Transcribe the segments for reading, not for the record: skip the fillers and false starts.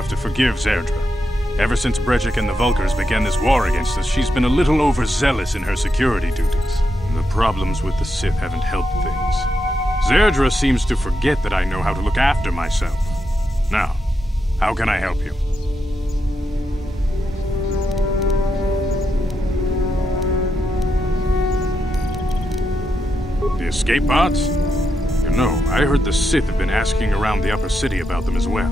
have to forgive Zerdra. Ever since Brejik and the Vulkars began this war against us, she's been a little overzealous in her security duties. The problems with the Sith haven't helped things. Zerdra seems to forget that I know how to look after myself. Now, how can I help you? The escape pods? You know, I heard the Sith have been asking around the upper city about them as well.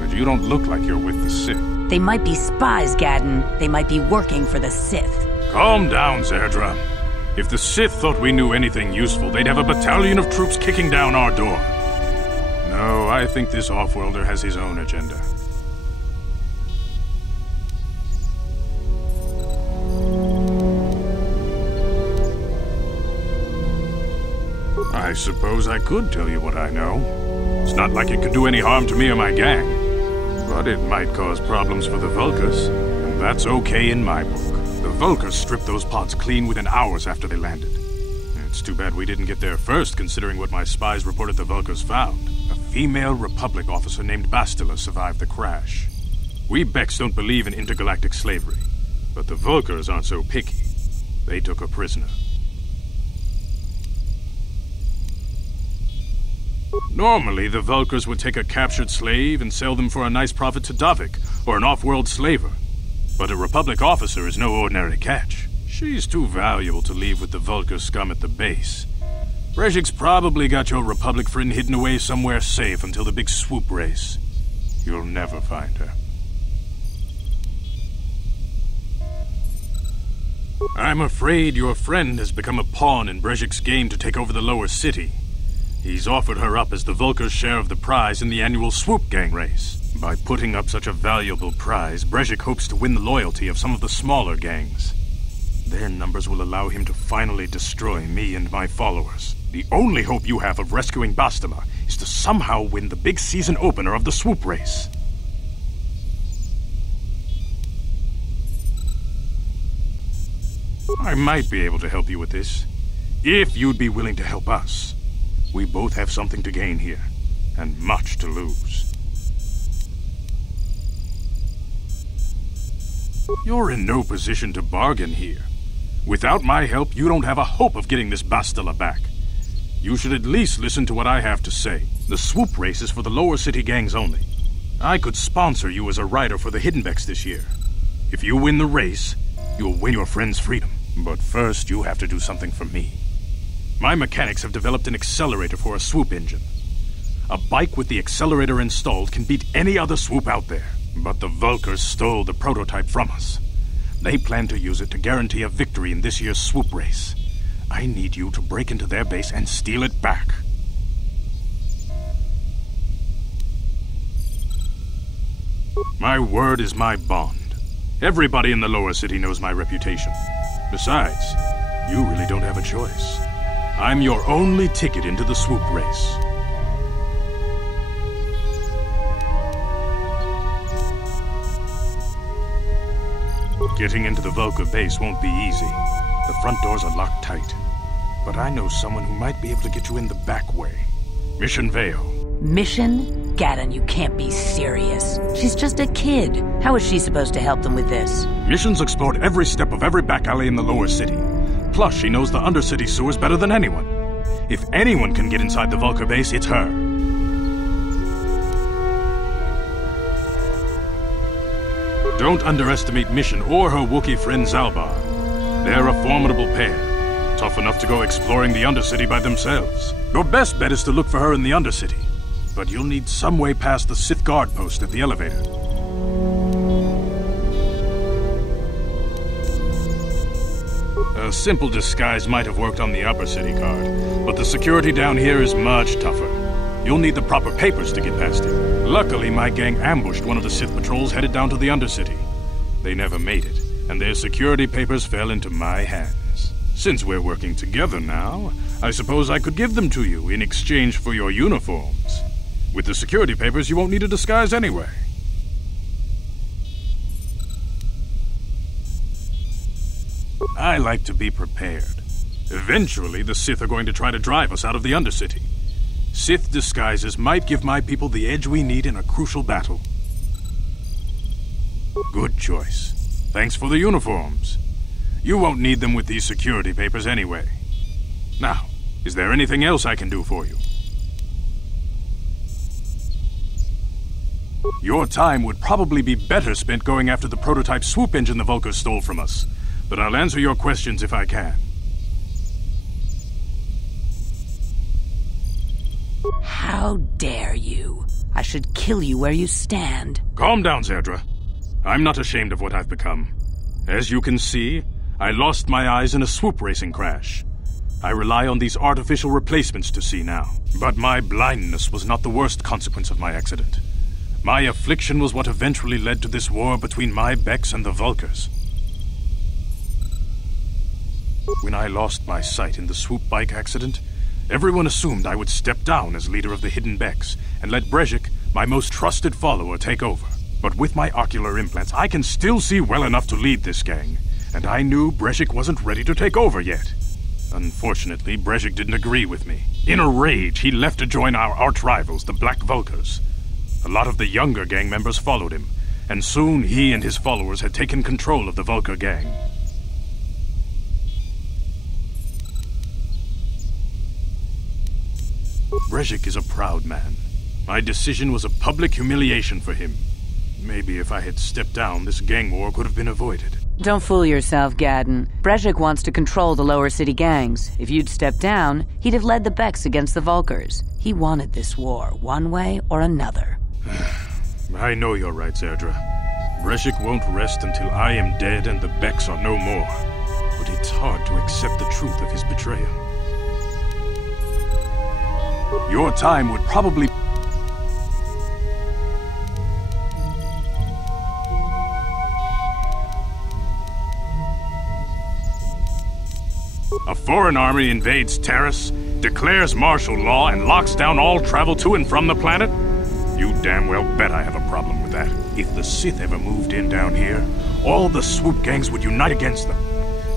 But you don't look like you're with the Sith. They might be spies, Gadden. They might be working for the Sith. Calm down, Zerdra. If the Sith thought we knew anything useful, they'd have a battalion of troops kicking down our door. No, I think this off-worlder has his own agenda. I suppose I could tell you what I know. It's not like it could do any harm to me or my gang. But it might cause problems for the Vulkars, and that's okay in my book. The Vulkars stripped those pods clean within hours after they landed. It's too bad we didn't get there first, considering what my spies reported the Vulkars found. A female Republic officer named Bastila survived the crash. We Becks don't believe in intergalactic slavery, but the Vulkars aren't so picky. They took her prisoner. Normally, the Vulkars would take a captured slave and sell them for a nice profit to Davik, or an off-world slaver. But a Republic officer is no ordinary catch. She's too valuable to leave with the Vulkar scum at the base. Brejik's probably got your Republic friend hidden away somewhere safe until the big swoop race. You'll never find her. I'm afraid your friend has become a pawn in Brejik's game to take over the lower city. He's offered her up as the Vulkar's share of the prize in the annual swoop gang race. By putting up such a valuable prize, Brejik hopes to win the loyalty of some of the smaller gangs. Their numbers will allow him to finally destroy me and my followers. The only hope you have of rescuing Bastila is to somehow win the big season opener of the swoop race. I might be able to help you with this, if you'd be willing to help us. We both have something to gain here, and much to lose. You're in no position to bargain here. Without my help, you don't have a hope of getting this Bastila back. You should at least listen to what I have to say. The swoop race is for the lower city gangs only. I could sponsor you as a rider for the Hidden Becks this year. If you win the race, you'll win your friend's freedom. But first, you have to do something for me. My mechanics have developed an accelerator for a swoop engine. A bike with the accelerator installed can beat any other swoop out there. But the Vulkars stole the prototype from us. They plan to use it to guarantee a victory in this year's swoop race. I need you to break into their base and steal it back. My word is my bond. Everybody in the lower city knows my reputation. Besides, you really don't have a choice. I'm your only ticket into the swoop race. Getting into the Vulkar base won't be easy. The front doors are locked tight. But I know someone who might be able to get you in the back way. Mission Veo. Mission? Gadden, you can't be serious. She's just a kid. How is she supposed to help them with this? Mission's explored every step of every back alley in the lower city. Plus, she knows the Undercity sewers better than anyone. If anyone can get inside the Vulkar base, it's her. Don't underestimate Mission or her Wookiee friend Zalbar. They're a formidable pair, tough enough to go exploring the Undercity by themselves. Your best bet is to look for her in the Undercity, but you'll need some way past the Sith guard post at the elevator. A simple disguise might have worked on the upper city guard, but the security down here is much tougher. You'll need the proper papers to get past it. Luckily, my gang ambushed one of the Sith patrols headed down to the Undercity. They never made it, and their security papers fell into my hands. Since we're working together now, I suppose I could give them to you in exchange for your uniforms. With the security papers, you won't need a disguise anyway. I like to be prepared. Eventually, the Sith are going to try to drive us out of the Undercity. Sith disguises might give my people the edge we need in a crucial battle. Good choice. Thanks for the uniforms. You won't need them with these security papers anyway. Now, is there anything else I can do for you? Your time would probably be better spent going after the prototype swoop engine the Vulkars stole from us. But I'll answer your questions if I can. How dare you? I should kill you where you stand. Calm down, Zerdra. I'm not ashamed of what I've become. As you can see, I lost my eyes in a swoop racing crash. I rely on these artificial replacements to see now. But my blindness was not the worst consequence of my accident. My affliction was what eventually led to this war between my Becks and the Vulkars. When I lost my sight in the swoop bike accident, everyone assumed I would step down as leader of the Hidden Becks and let Brezhik, my most trusted follower, take over. But with my ocular implants, I can still see well enough to lead this gang, and I knew Brezhik wasn't ready to take over yet. Unfortunately, Brezhik didn't agree with me. In a rage, he left to join our arch-rivals, the Black Vulkars. A lot of the younger gang members followed him, and soon he and his followers had taken control of the Vulkar gang. Brezhik is a proud man. My decision was a public humiliation for him. Maybe if I had stepped down, this gang war could have been avoided. Don't fool yourself, Gadden. Brezhik wants to control the lower city gangs. If you'd stepped down, he'd have led the Becks against the Vulkars. He wanted this war, one way or another. I know you're right, Zerdra. Brezhik won't rest until I am dead and the Becks are no more. But it's hard to accept the truth of his betrayal. Your time would probably... A foreign army invades Terrace, declares martial law, and locks down all travel to and from the planet? You damn well bet I have a problem with that. If the Sith ever moved in down here, all the swoop gangs would unite against them.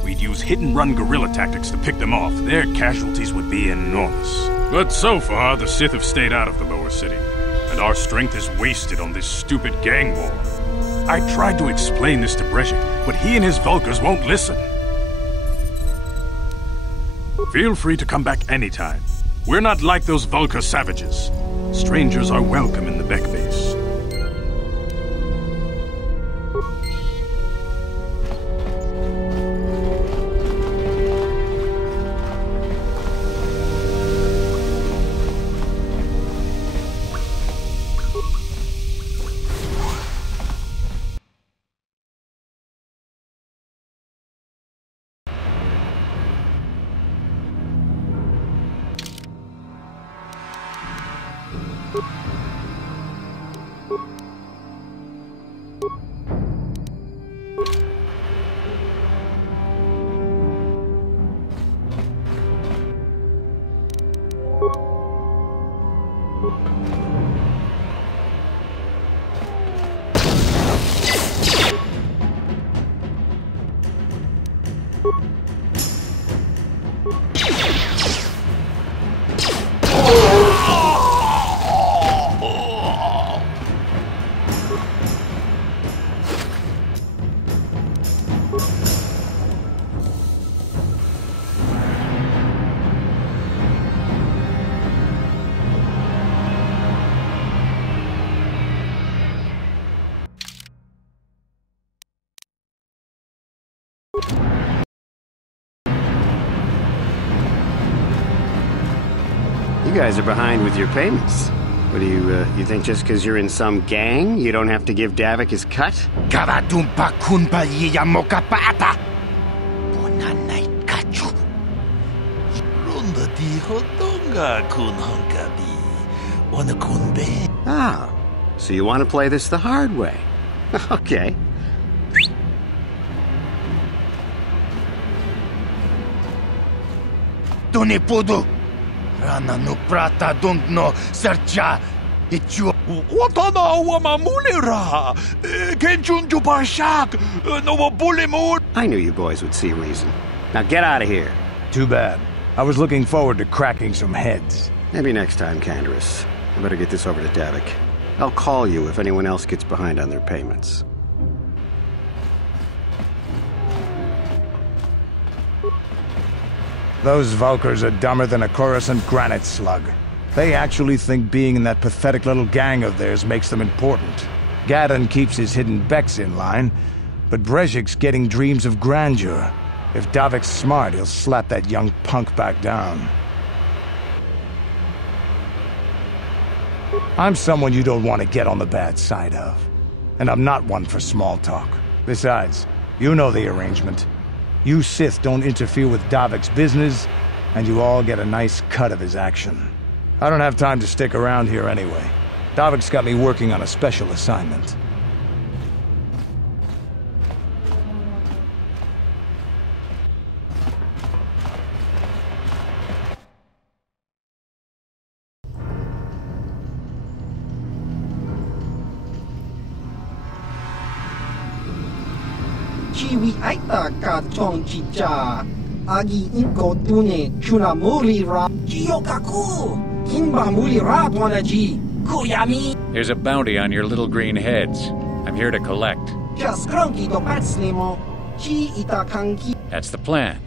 We'd use hit-and-run guerrilla tactics to pick them off. Their casualties would be enormous. But so far, the Sith have stayed out of the lower city, and our strength is wasted on this stupid gang war. I tried to explain this to Brezhik, but he and his Vulkars won't listen. Feel free to come back anytime. We're not like those Vulkar savages. Strangers are welcome in the Beck base. You guys are behind with your payments. What do you think just because you're in some gang, you don't have to give Davik his cut? Kavatumpa kunpa yiyamokapata. Bonanay kachu. Runda di hotonga kun honkabi. Wana kunbe. Ah, so you want to play this the hard way. Okay. Tone podo. Rana no prata don't no sercha. Ichu. Watana wamamulira. Kenchun jupashak. No bulimur. I knew you boys would see reason. Now get out of here. Too bad. I was looking forward to cracking some heads. Maybe next time, Canderous. I better get this over to Davik. I'll call you if anyone else gets behind on their payments. Those Valkyrs are dumber than a Coruscant granite slug. They actually think being in that pathetic little gang of theirs makes them important. Gaddon keeps his Hidden Becks in line, but Brezhik's getting dreams of grandeur. If Davik's smart, he'll slap that young punk back down. I'm someone you don't want to get on the bad side of. And I'm not one for small talk. Besides, you know the arrangement. You Sith don't interfere with Davik's business, and you all get a nice cut of his action. I don't have time to stick around here anyway. Davik's got me working on a special assignment. Chiwi aita ka chong chicha. Agi inko tune chuna mulira. Chiyokaku. Kinba mulira tuanaji. Kuyami. There's a bounty on your little green heads. I'm here to collect. Just cronky to patslimo. Chi ita kanki. That's the plan.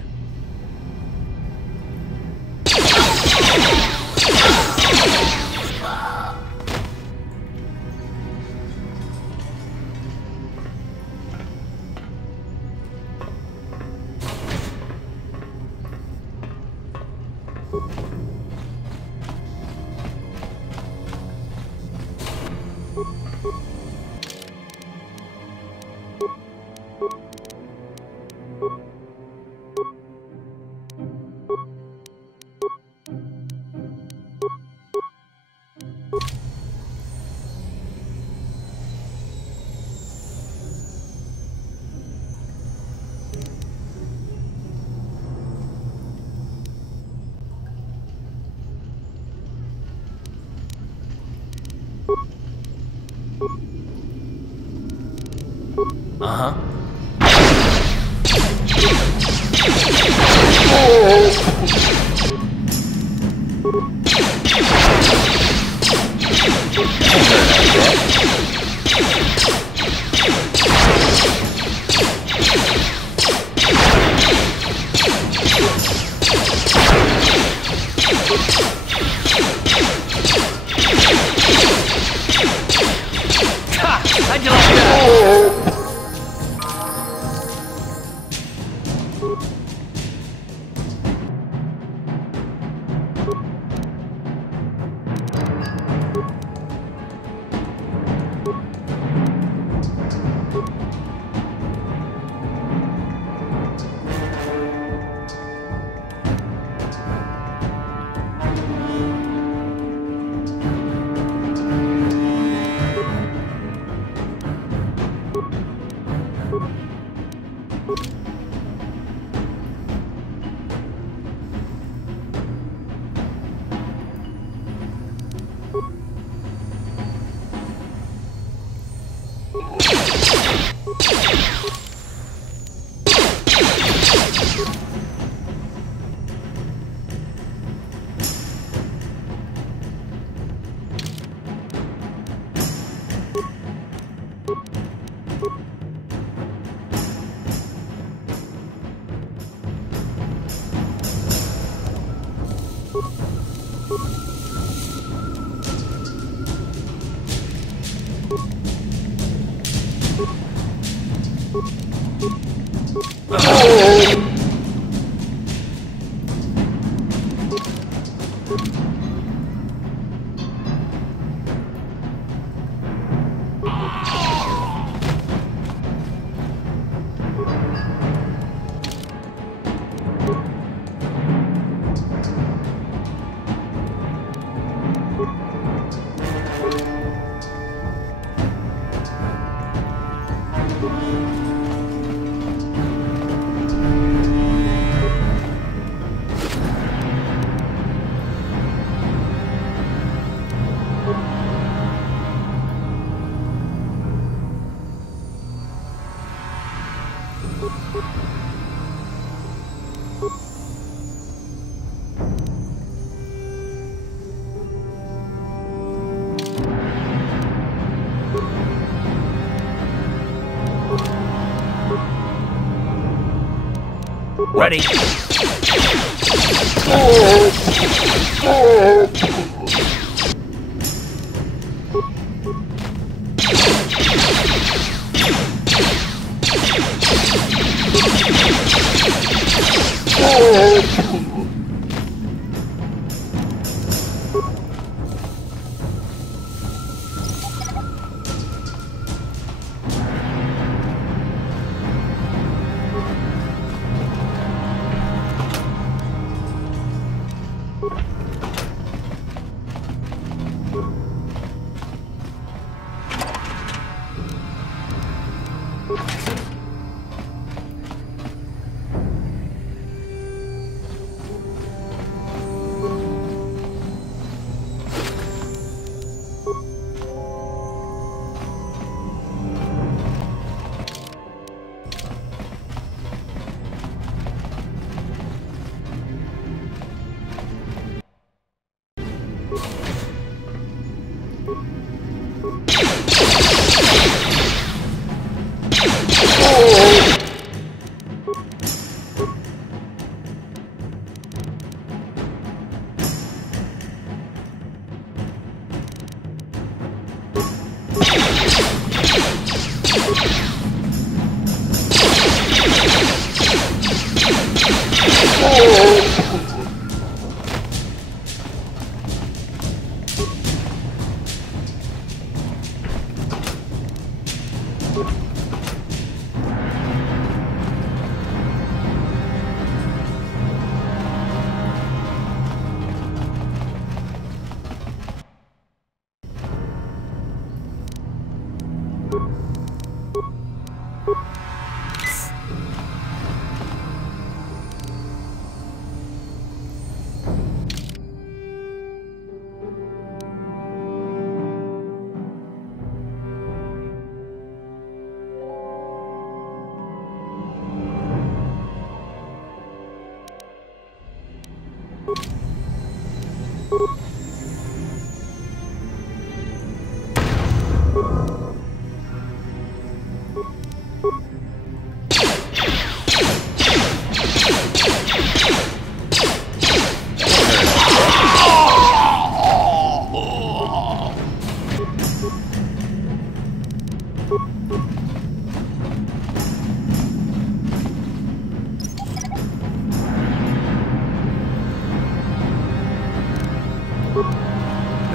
Ready. No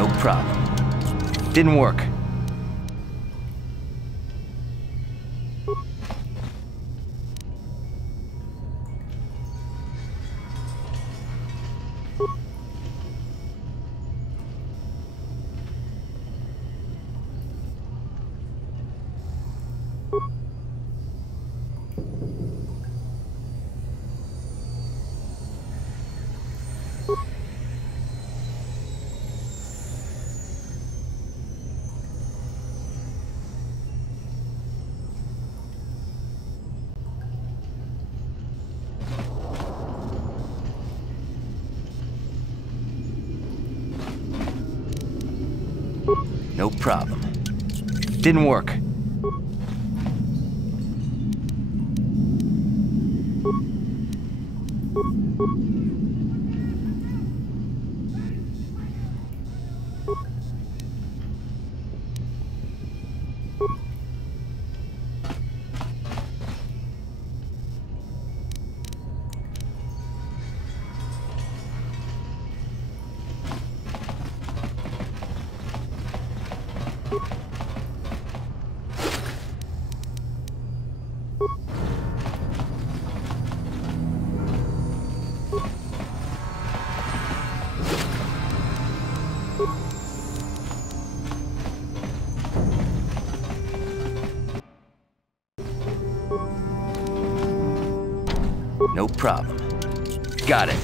problem. Didn't work. No problem. Didn't work. No problem. Got it.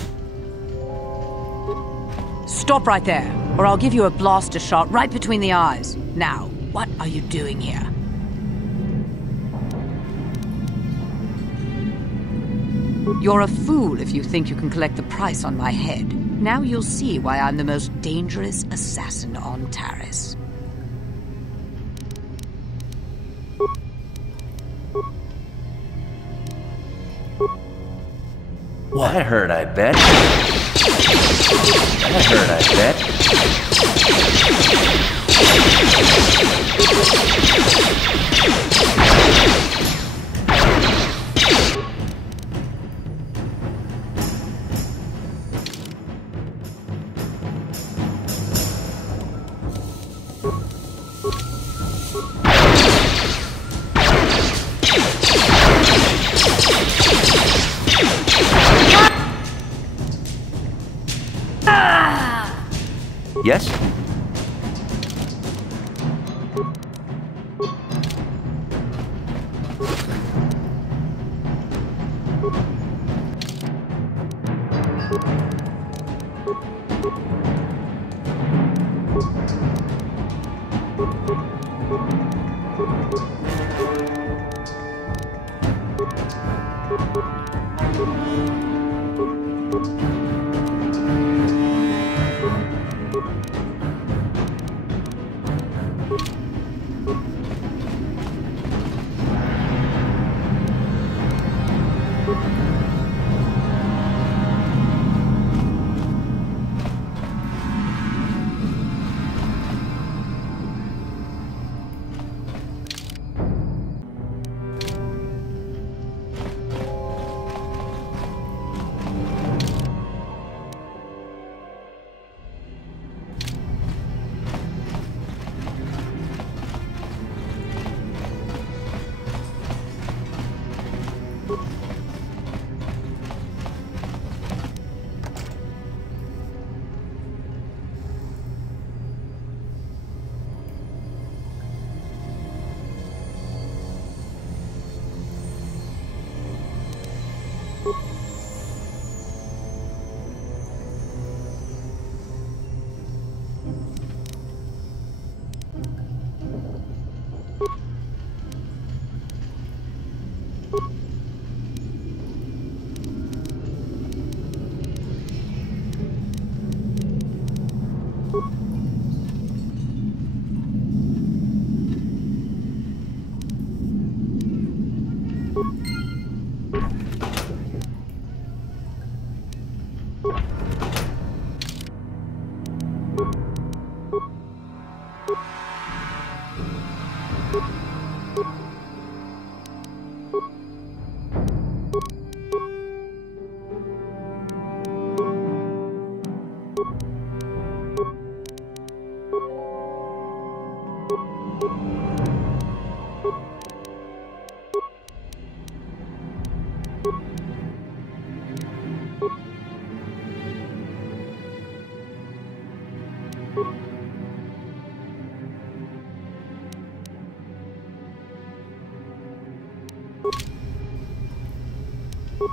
Stop right there, or I'll give you a blaster shot right between the eyes. Now, what are you doing here? You're a fool if you think you can collect the price on my head. Now you'll see why I'm the most dangerous assassin on Taris. That hurt, I bet. That hurt, I bet. Yes?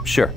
Sure.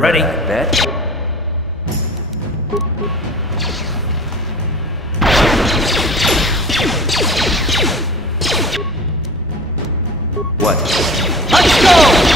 Ready? Bet. What? Let's go!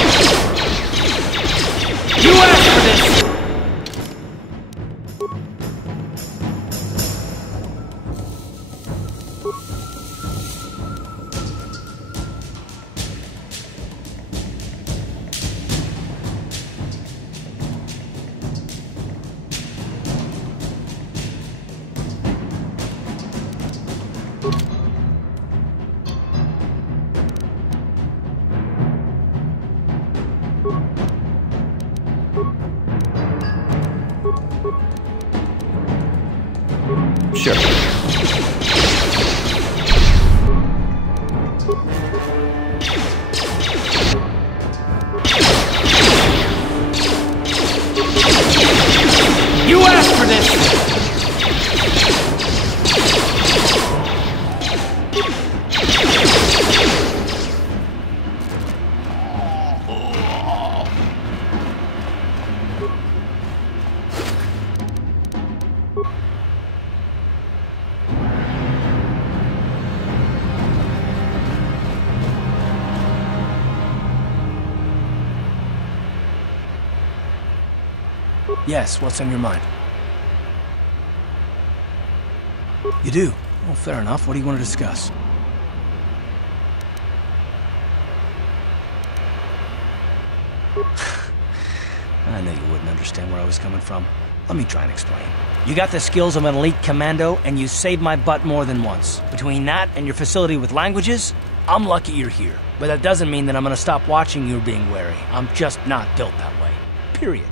Sure. You asked for this! Yes, what's on your mind? You do? Well, fair enough. What do you want to discuss? I knew you wouldn't understand where I was coming from. Let me try and explain. You got the skills of an elite commando, and you saved my butt more than once. Between that and your facility with languages, I'm lucky you're here. But that doesn't mean that I'm gonna stop watching you being wary. I'm just not built that way. Period.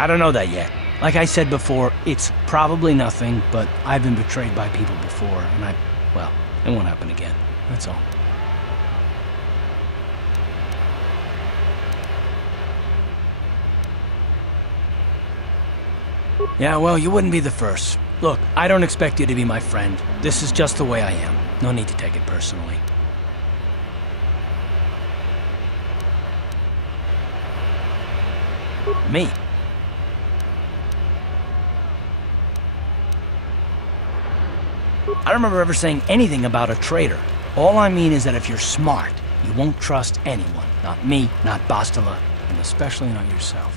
I don't know that yet. Like I said before, it's probably nothing, but I've been betrayed by people before, and well, it won't happen again. That's all. Yeah, well, you wouldn't be the first. Look, I don't expect you to be my friend. This is just the way I am. No need to take it personally. Me? I don't remember ever saying anything about a traitor. All I mean is that if you're smart, you won't trust anyone. Not me, not Bastila, and especially not yourself.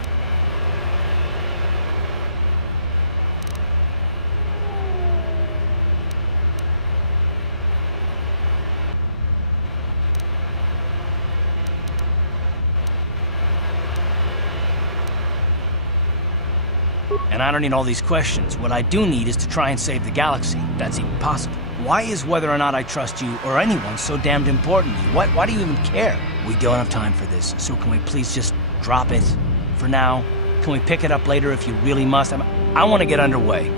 And I don't need all these questions. What I do need is to try and save the galaxy, if that's even possible. Why is whether or not I trust you or anyone so damned important to you? Why do you even care? We don't have time for this, so can we please just drop it for now? Can we pick it up later if you really must? I want to get underway.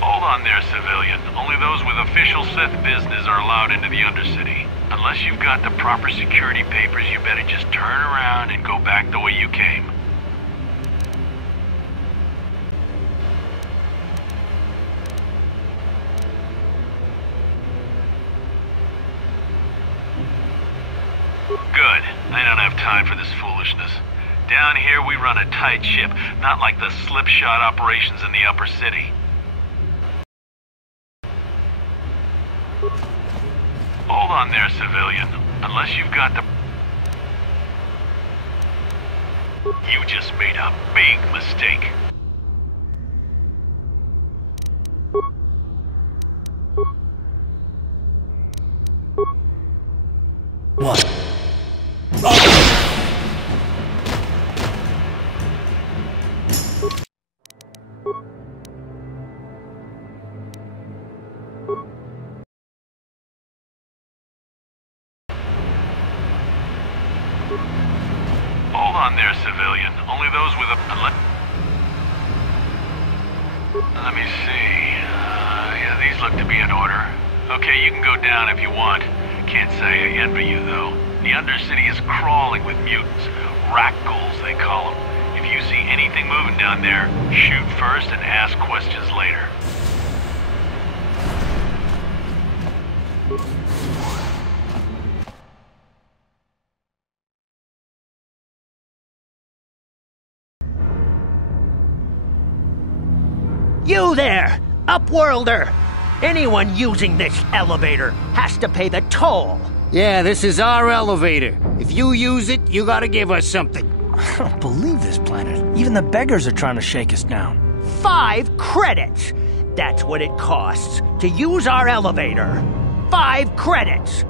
Hold on there, civilian. Only those with official Sith business are allowed into the Undercity. Unless you've got the proper security papers, you better just turn around and go back the way you came. Good. I don't have time for this foolishness. Down here, we run a tight ship, not like the slipshod operations in the upper city. Hold on there, civilian. Unless you've got the... You just made a big mistake. What? Hold on there, civilian. Only those with a... Let me see. Yeah, these look to be in order. Okay, you can go down if you want. Can't say I envy you, though. The Undercity is crawling with mutants. Rat-ghouls, they call them. If you see anything moving down there, shoot first and ask questions later. You there, Upworlder! Anyone using this elevator has to pay the toll. Yeah, this is our elevator. If you use it, you gotta give us something. I don't believe this planet. Even the beggars are trying to shake us down. 5 credits! That's what it costs to use our elevator. 5 credits!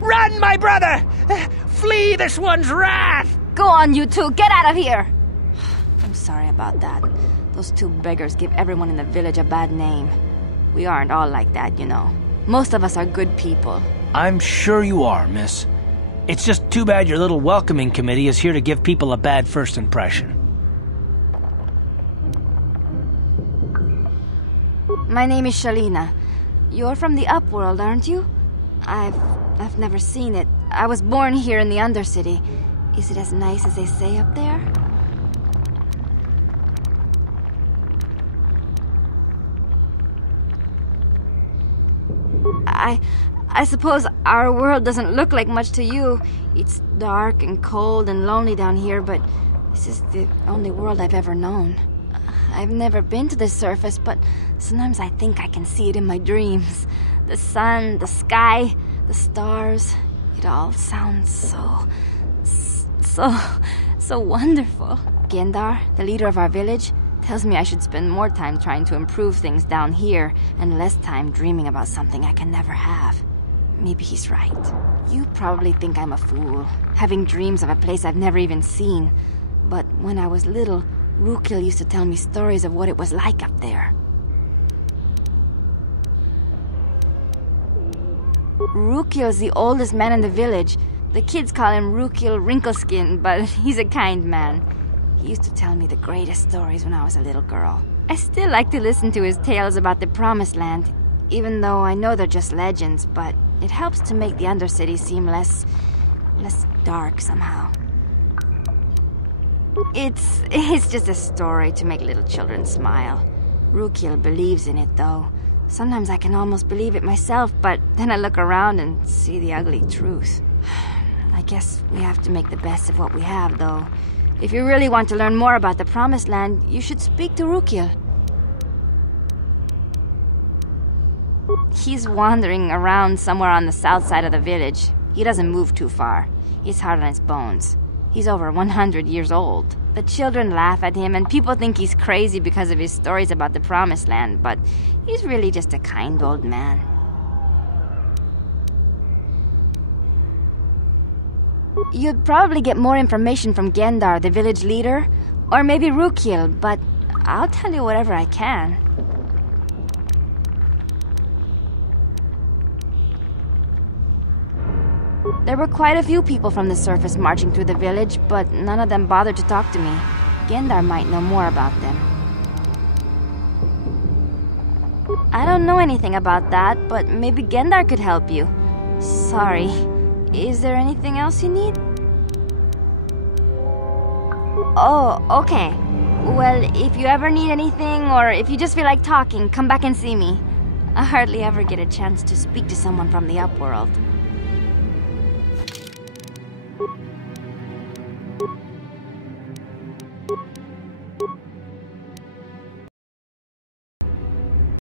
Run, my brother! Flee this one's wrath! Go on, you two, get out of here! I'm sorry about that. Those two beggars give everyone in the village a bad name. We aren't all like that, you know. Most of us are good people. I'm sure you are, miss. It's just too bad your little welcoming committee is here to give people a bad first impression. My name is Shalina. You're from the Upworld, aren't you? I've never seen it. I was born here in the Undercity. Is it as nice as they say up there? I suppose our world doesn't look like much to you. It's dark and cold and lonely down here, but this is the only world I've ever known. I've never been to the surface, but sometimes I think I can see it in my dreams. The sun, the sky, the stars. It all sounds so wonderful. Gendar, the leader of our village, tells me I should spend more time trying to improve things down here and less time dreaming about something I can never have. Maybe he's right. You probably think I'm a fool, having dreams of a place I've never even seen. But when I was little, Rukil used to tell me stories of what it was like up there. Rukil's the oldest man in the village. The kids call him Rukil Wrinkleskin, but he's a kind man. He used to tell me the greatest stories when I was a little girl. I still like to listen to his tales about the Promised Land, even though I know they're just legends, but it helps to make the Undercity seem less dark somehow. It's just a story to make little children smile. Rukil believes in it, though. Sometimes I can almost believe it myself, but then I look around and see the ugly truth. I guess we have to make the best of what we have, though. If you really want to learn more about the Promised Land, you should speak to Rukil. He's wandering around somewhere on the south side of the village. He doesn't move too far. He's hard on his bones. He's over 100 years old. The children laugh at him, and people think he's crazy because of his stories about the Promised Land, but he's really just a kind old man. You'd probably get more information from Gendar, the village leader, or maybe Rukil, but I'll tell you whatever I can. There were quite a few people from the surface marching through the village, but none of them bothered to talk to me. Gendar might know more about them. I don't know anything about that, but maybe Gendar could help you. Sorry. Is there anything else you need? Oh, okay. Well, if you ever need anything, or if you just feel like talking, come back and see me. I hardly ever get a chance to speak to someone from the Upworld.